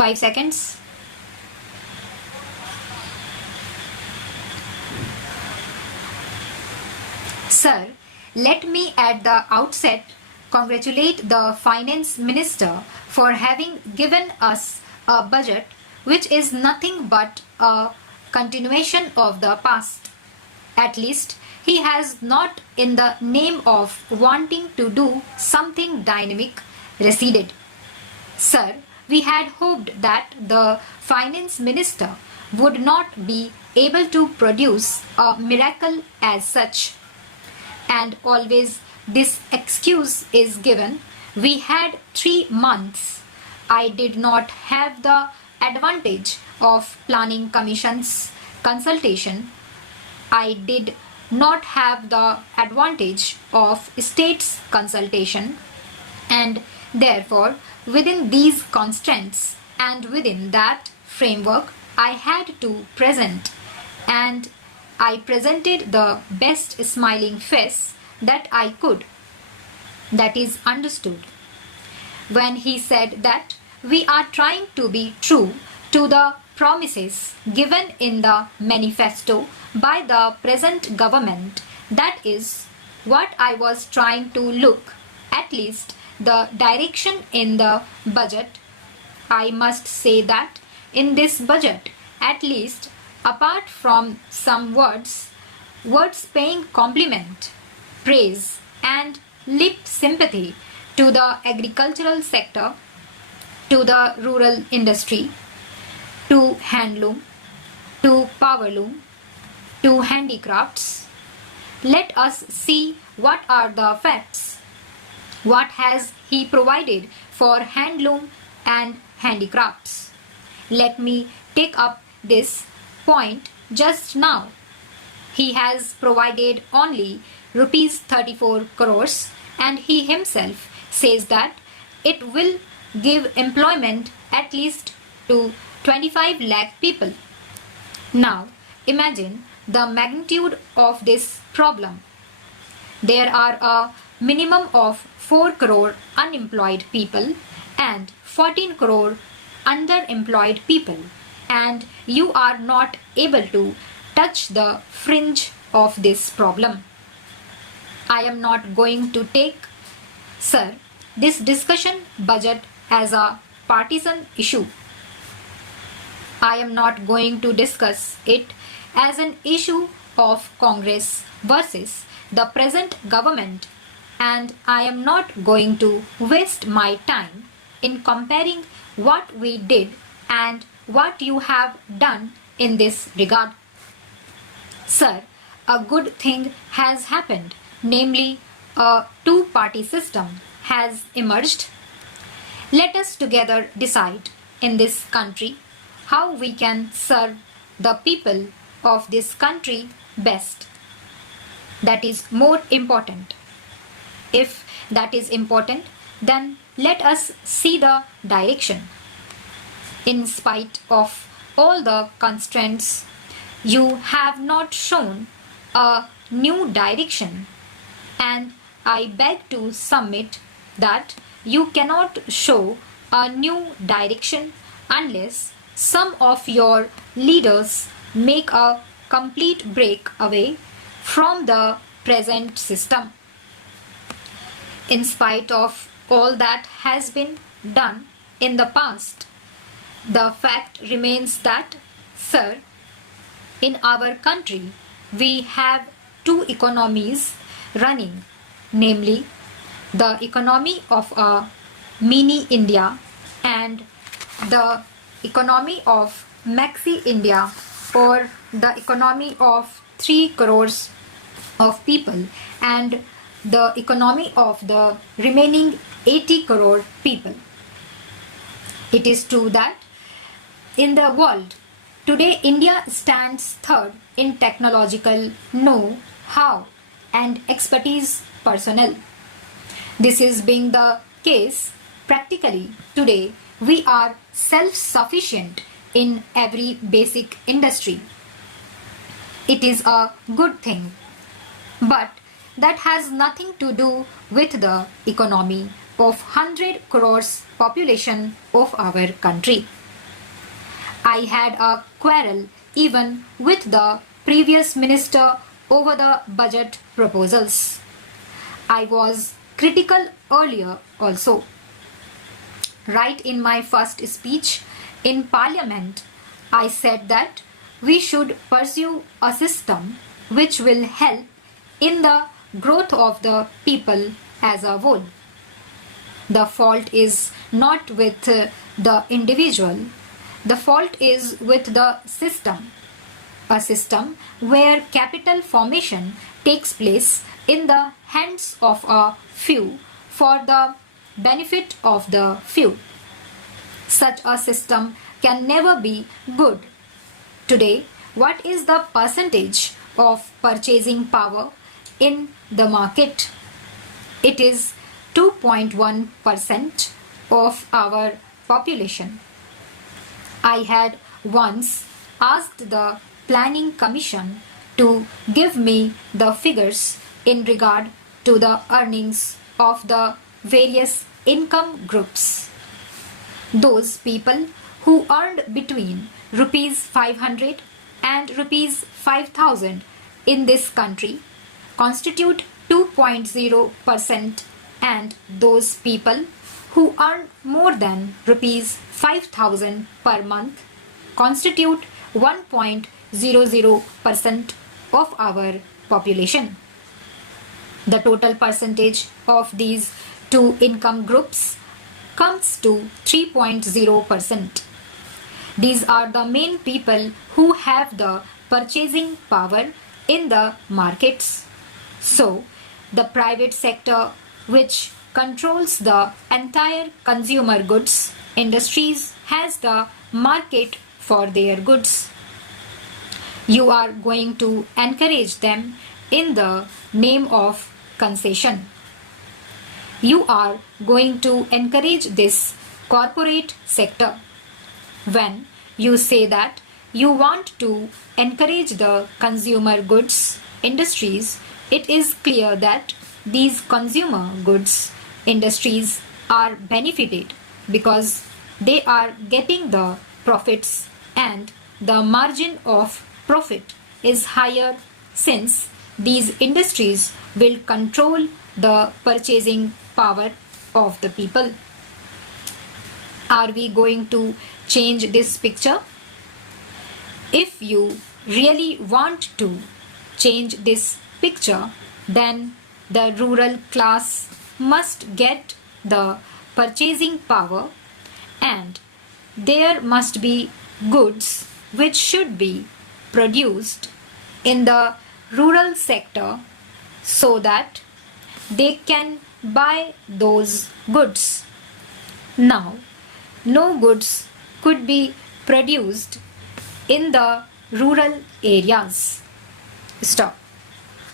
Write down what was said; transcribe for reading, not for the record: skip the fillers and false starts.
5 seconds. Sir, let me at the outset congratulate the Finance Minister for having given us a budget which is nothing but a continuation of the past. At least he has not, in the name of wanting to do something dynamic, receded. Sir, we had hoped that the Finance Minister would not be able to produce a miracle as such. And always this excuse is given. We had 3 months. I did not have the advantage of planning commission's consultation. I did not have the advantage of state's consultation, and therefore within these constraints and within that framework I had to present, and I presented the best smiling face that I could. That is understood. When he said that we are trying to be true to the promises given in the manifesto by the present government, that is what I was trying to look, at least the direction in the budget. I must say that in this budget, at least apart from some words paying compliment, praise and lip sympathy to the agricultural sector, to the rural industry, to handloom, to powerloom, to handicrafts, let us see what are the facts. What has he provided for handloom and handicrafts? Let me take up this point just now. He has provided only rupees 34 crores, and he himself says that it will give employment at least to 25 lakh people. Now imagine the magnitude of this problem. There are a minimum of 4 crore unemployed people and 14 crore underemployed people, and you are not able to touch the fringe of this problem. I am not going to take, sir, this discussion budget as a partisan issue. I am not going to discuss it as an issue of Congress versus the present government, and I am not going to waste my time in comparing what we did and what you have done in this regard. Sir, a good thing has happened, namely a two-party system has emerged. Let us together decide in this country how we can serve the people of this country best. That is more important. If that is important, then let us see the direction. In spite of all the constraints, you have not shown a new direction, and I beg to submit that you cannot show a new direction unless some of your leaders make a complete break away from the present system. In spite of all that has been done in the past, the fact remains that, sir, in our country we have two economies running, namely the economy of a mini India and the economy of maxi India, or the economy of 3 crores of people and the economy of the remaining 80 crore people. It is true that in the world today India stands third in technological know-how and expertise personnel. This is being the case, practically today we are self-sufficient in every basic industry. It is a good thing, but that has nothing to do with the economy of 100 crores population of our country. I had a quarrel even with the previous minister over the budget proposals. I was critical earlier also. Right in my first speech in Parliament, I said that we should pursue a system which will help in the growth of the people as a whole. The fault is not with the individual, the fault is with the system. A system where capital formation takes place in the hands of a few for the benefit of the few. Such a system can never be good. Today, what is the percentage of purchasing power in the market? It is 2.1% of our population. I had once asked the Planning Commission to give me the figures in regard to the earnings of the various income groups. Those people who earned between rupees 500 and rupees 5,000 in this country constitute 2.0%, and those people who earn more than rupees 5,000 per month constitute 1.00% of our population. The total percentage of these two income groups comes to 3.0%. These are the main people who have the purchasing power in the markets. So, the private sector, which controls the entire consumer goods industries, has the market for their goods. You are going to encourage them in the name of concession. You are going to encourage this corporate sector. When you say that you want to encourage the consumer goods industries, it is clear that these consumer goods industries are benefited because they are getting the profits, and the margin of profit is higher since these industries will control the purchasing power of the people. Are we going to change this picture? If you really want to change this picture, then the rural class must get the purchasing power, and there must be goods which should be produced in the rural sector so that they can buy those goods. Now, no goods could be produced in the rural areas. Stop.